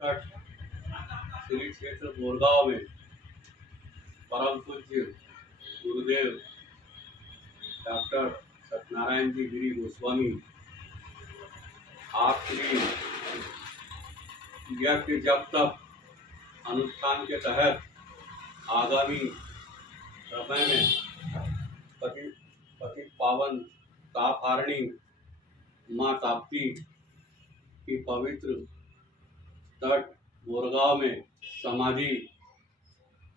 तट श्री क्षेत्र बोरगांव में परम पूज्य गुरुदेव डॉक्टर सत्यनारायण जी गिरी गोस्वामी आप श्री यज्ञ जब तक अनुष्ठान के तहत आगामी समय में पति पावन तापहारिणी माँ ताप्ती की पवित्र तट बोरगांव में समाधि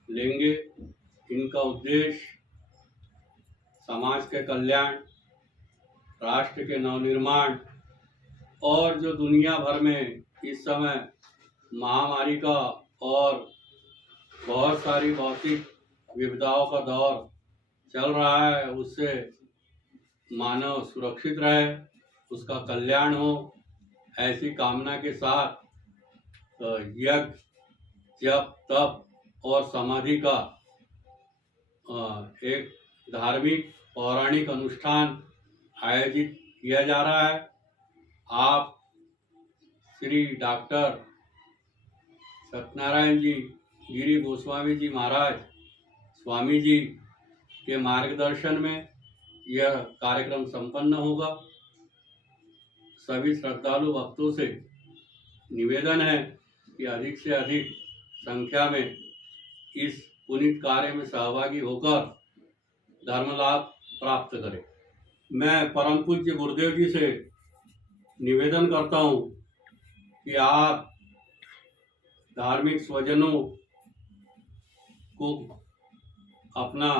लेंगे। इनका उद्देश्य समाज के कल्याण, राष्ट्र के नवनिर्माण और जो दुनिया भर में इस समय महामारी का और बहुत सारी भौतिक विपदाओं का दौर चल रहा है, उससे मानव सुरक्षित रहे, उसका कल्याण हो, ऐसी कामना के साथ यज्ञ, जप, तप और समाधि का एक धार्मिक पौराणिक अनुष्ठान आयोजित किया जा रहा है। आप श्री डॉक्टर सत्यनारायण जी गिरी गोस्वामी जी महाराज स्वामी जी के मार्गदर्शन में यह कार्यक्रम संपन्न होगा। सभी श्रद्धालु भक्तों से निवेदन है कि अधिक से अधिक संख्या में इस पुनीत कार्य में सहभागी होकर धर्म लाभ प्राप्त करें। मैं परम पूज्य गुरुदेव जी से निवेदन करता हूँ कि आप धार्मिक स्वजनों को अपना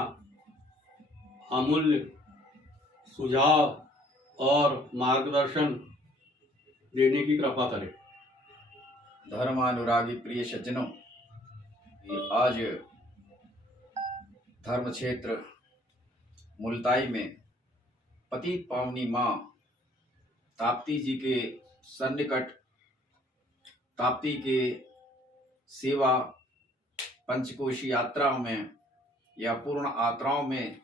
अमूल्य सुझाव और मार्गदर्शन देने की कृपा करें। धर्मानुरागी प्रिय सज्जनों, आज धर्म क्षेत्र मुल्ताई में पतित पावनी माँ ताप्ती जी के सन्निकट ताप्ती के सेवा पंचकोशी यात्राओं में या पूर्ण यात्राओं में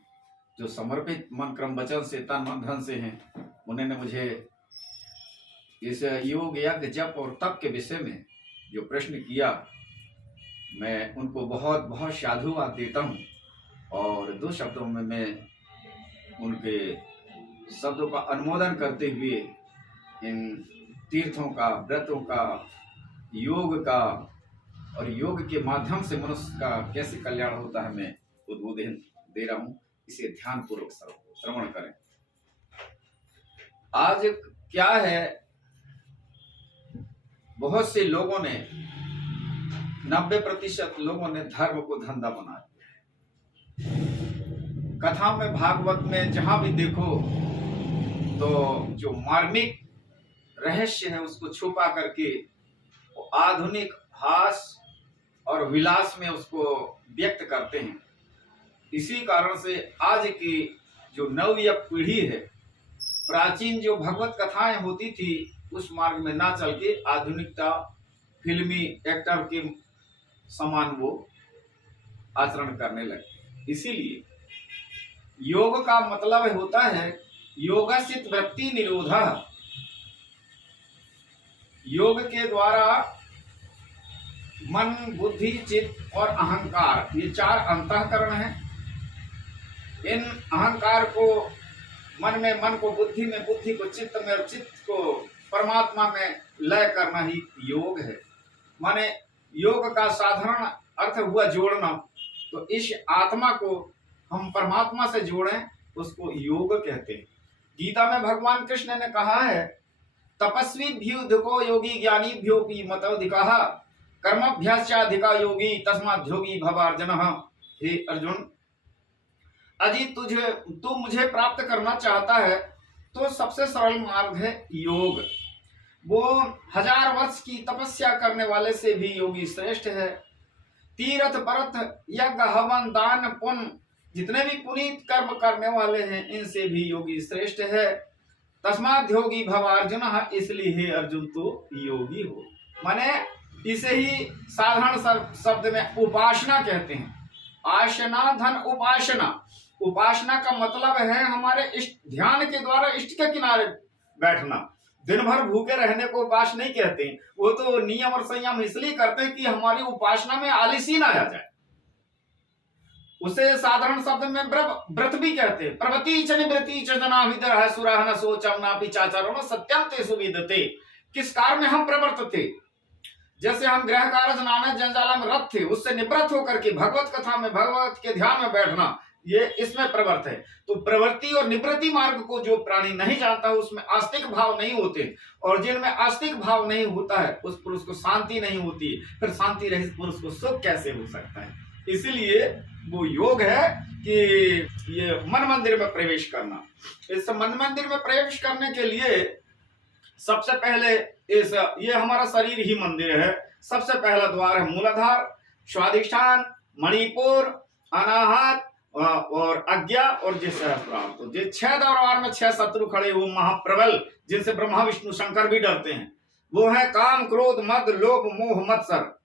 जो समर्पित मन क्रम वचन से तन मन धन से हैं, उन्होंने मुझे इस योग यज्ञ जप और तप के विषय में जो प्रश्न किया, मैं उनको बहुत बहुत साधुवाद देता हूँ और दो शब्दों में मैं उनके शब्दों का अनुमोदन करते हुए इन तीर्थों का, व्रतों का, योग का और योग के माध्यम से मनुष्य का कैसे कल्याण होता है, मैं उद्बोधन दे रहा हूँ। इसे ध्यान पूर्वक श्रवण करें। आज क्या है, बहुत से लोगों ने 90% लोगों ने धर्म को धंधा बना दिया। कथा में, भागवत में जहां भी देखो तो जो मार्मिक रहस्य है उसको छुपा करके वो आधुनिक हास और विलास में उसको व्यक्त करते हैं। इसी कारण से आज की जो नवी पीढ़ी है, प्राचीन जो भगवत कथाएं होती थी उस मार्ग में ना चल के आधुनिकता, फिल्मी एक्टर के समान वो आचरण करने लगे। इसीलिए योग का मतलब होता है योगसित वृत्ति निरोधः। योग के द्वारा मन, बुद्धि, चित्त और अहंकार, ये चार अंतःकरण हैं। इन अहंकार को मन में, मन को बुद्धि में, बुद्धि को चित्त में और चित्त को परमात्मा में लय करना ही योग है। माने योग का साधारण अर्थ हुआ जोड़ना। तो इस आत्मा को हम परमात्मा से जोड़ें, उसको योग कहते हैं। गीता में भगवान कृष्ण ने कहा है, तपस्वीभ्युधिको योगी ज्ञानीभ्योऽपि मतोऽधिकः कर्मभ्याश्चाधिका योगी तस्माद् योगी भवार्जुनः। हे अर्जुन, अजी तू मुझे प्राप्त करना चाहता है तो सबसे सरल मार्ग है योग। वो 1000 वर्ष की तपस्या करने वाले से भी योगी श्रेष्ठ है। तीर्थ, व्रत, यज्ञ, हवन, दान, पुण्य, जितने भी पुनीत कर्म करने वाले हैं, इनसे भी योगी श्रेष्ठ है। तस्माद् योगी भव अर्जुन, इसलिए हे अर्जुन तो योगी हो। माने इसे ही साधारण शब्द में उपासना कहते हैं। आसना धन उपासना। उपासना का मतलब है हमारे इष्ट, ध्यान के द्वारा इष्ट के किनारे बैठना। दिन भर भूखे रहने को उपास नहीं कहते, वो तो नियम और संयम इसलिए करते हैं कि हमारी उपासना में आलसी ना आ जाए। उसे साधारण शब्द में व्रत भी कहते हैं। प्रवृत्ति च निवृत्ति च जनाभिदर है सुरह न सोचम नापि चाचरो न सत्यम ते सुविदते। किस कार्य में हम प्रवृत्त थे? जैसे हम गृह कार्य नाना जंजाला में रत थे, उससे निवृत्त होकर के भगवत कथा में, भगवत के ध्यान में बैठना, ये इसमें प्रवृत्त है। तो प्रवृत्ति और निवृत्ति मार्ग को जो प्राणी नहीं जानता उसमें आस्तिक भाव नहीं होते, और जिनमें आस्तिक भाव नहीं होता है उस पुरुष को शांति नहीं होती। फिर शांति रहित पुरुष को सुख कैसे हो सकता है? इसलिए वो योग है कि ये मन मंदिर में प्रवेश करना। इस मन मंदिर में प्रवेश करने के लिए सबसे पहले ये हमारा शरीर ही मंदिर है। सबसे पहला द्वार है मूलाधार, स्वाधिष्ठान, मणिपुर, अनाहत और आज्ञा और जे सहस्त्रार। तो जे 6 द्वार में 6 शत्रु खड़े वो महाप्रबल, जिनसे ब्रह्मा विष्णु शंकर भी डरते हैं, वो है काम, क्रोध, मद, लोभ, मोह, मत्सर।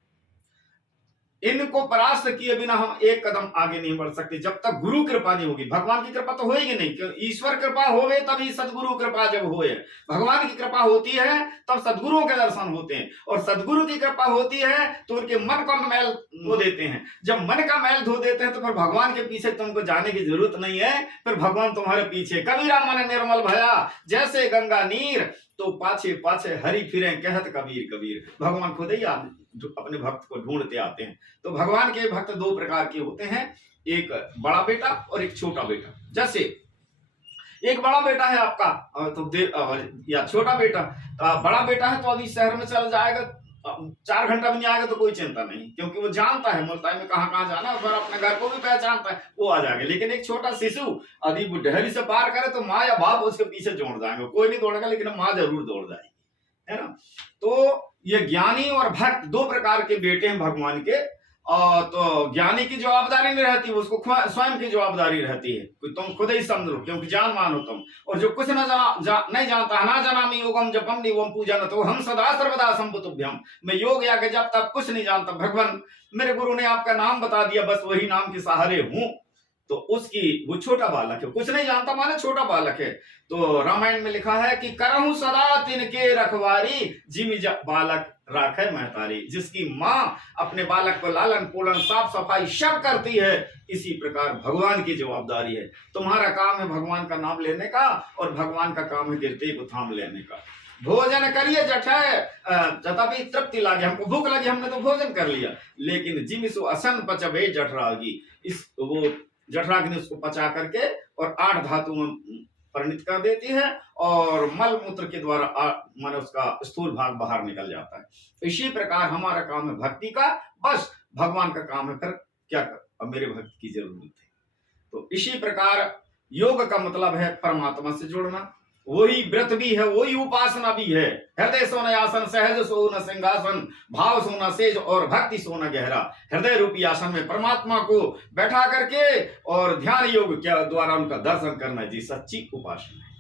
इनको परास्त किए बिना हम एक कदम आगे नहीं बढ़ सकते जब तक गुरु कृपा नहीं होगी। भगवान की कृपा तो होगी नहीं, ईश्वर कृपा होवे तभी सदगुरु कृपा जब होए। भगवान की कृपा होती है तब सदगुरुओं के दर्शन होते हैं, और सदगुरु की कृपा होती है तो उनके मन का मैल धो देते हैं। जब मन का मैल धो देते हैं तो फिर भगवान के पीछे तुमको जाने की जरूरत नहीं है, फिर भगवान तुम्हारे पीछे। कबीरा मन निर्मल भया जैसे गंगा नीर, तो पाछे पाछे हरि फिरे कहत कबीर कबीर। भगवान खुद ही जो अपने भक्त को ढूंढते आते हैं। तो भगवान के भक्त 2 प्रकार के होते हैं, एक बड़ा बेटा और एक छोटा बेटा। जैसे एक बड़ा बेटा है आपका तो या छोटा बेटा, बड़ा बेटा है तो अभी शहर में चल जाएगा, 4 घंटा भी नहीं आएगा तो कोई चिंता नहीं, क्योंकि वो जानता है मुल्तान में कहाँ जाना है, और अपने घर को भी पहचानता है, वो आ जाएगा। लेकिन एक छोटा शिशु यदि बुढ़हरी से पार करे तो माँ या बाप उसके पीछे दौड़ जाएंगे। कोई नहीं दौड़ेगा लेकिन माँ जरूर दौड़ जाएगी, है ना। तो ये ज्ञानी और भक्त 2 प्रकार के बेटे हैं भगवान के। तो ज्ञानी की जवाबदारी नहीं रहती, उसको स्वयं की जवाबदारी रहती है, तुम खुद ही समझो क्योंकि जान मानो तुम। और जो कुछ नहीं जानता, ना जानामि योगम जपम निवम पूजन तो हम सदा सर्वदा संपुतुभ्यम। मैं योग या जब तक कुछ नहीं जानता, भगवान मेरे गुरु ने आपका नाम बता दिया, बस वही नाम के सहारे हूं। तो उसकी वो छोटा बालक है, कुछ नहीं जानता माने छोटा बालक है। तो रामायण में लिखा है कि करहूं सदा तिनके रखवारी, जिमि बालक राखे महतारी। जिसकी माँ अपने बालक को लालन पोलन साफ सफाई सब करती है, इसी प्रकार भगवान की जवाबदारी है। तुम्हारा काम है भगवान का नाम लेने का, और भगवान का काम है गिरते को थाम लेने का। भोजन करिए जठाए जतापि तृप्ति लागे, हमको भूख लगी हमने तो भोजन कर लिया, लेकिन जिमिसु असन पचबे जठरागी, इस वो जठराग्नि उसको पचा करके और 8 धातु में परिणित कर देती है, और मल मूत्र के द्वारा माने उसका स्थूल भाग बाहर निकल जाता है। इसी प्रकार हमारा काम है भक्ति का, बस भगवान का काम है फिर क्या कर, अब मेरे भक्त की जरूरत है। तो इसी प्रकार योग का मतलब है परमात्मा से जुड़ना, वही व्रत भी है, वही उपासना भी है। हृदय सोना आसन, सहज सोना सिंहासन, भाव सोना सेज और भक्ति सोना गहरा। हृदय रूपी आसन में परमात्मा को बैठा करके और ध्यान योग के द्वारा उनका दर्शन करना जी सच्ची उपासना है।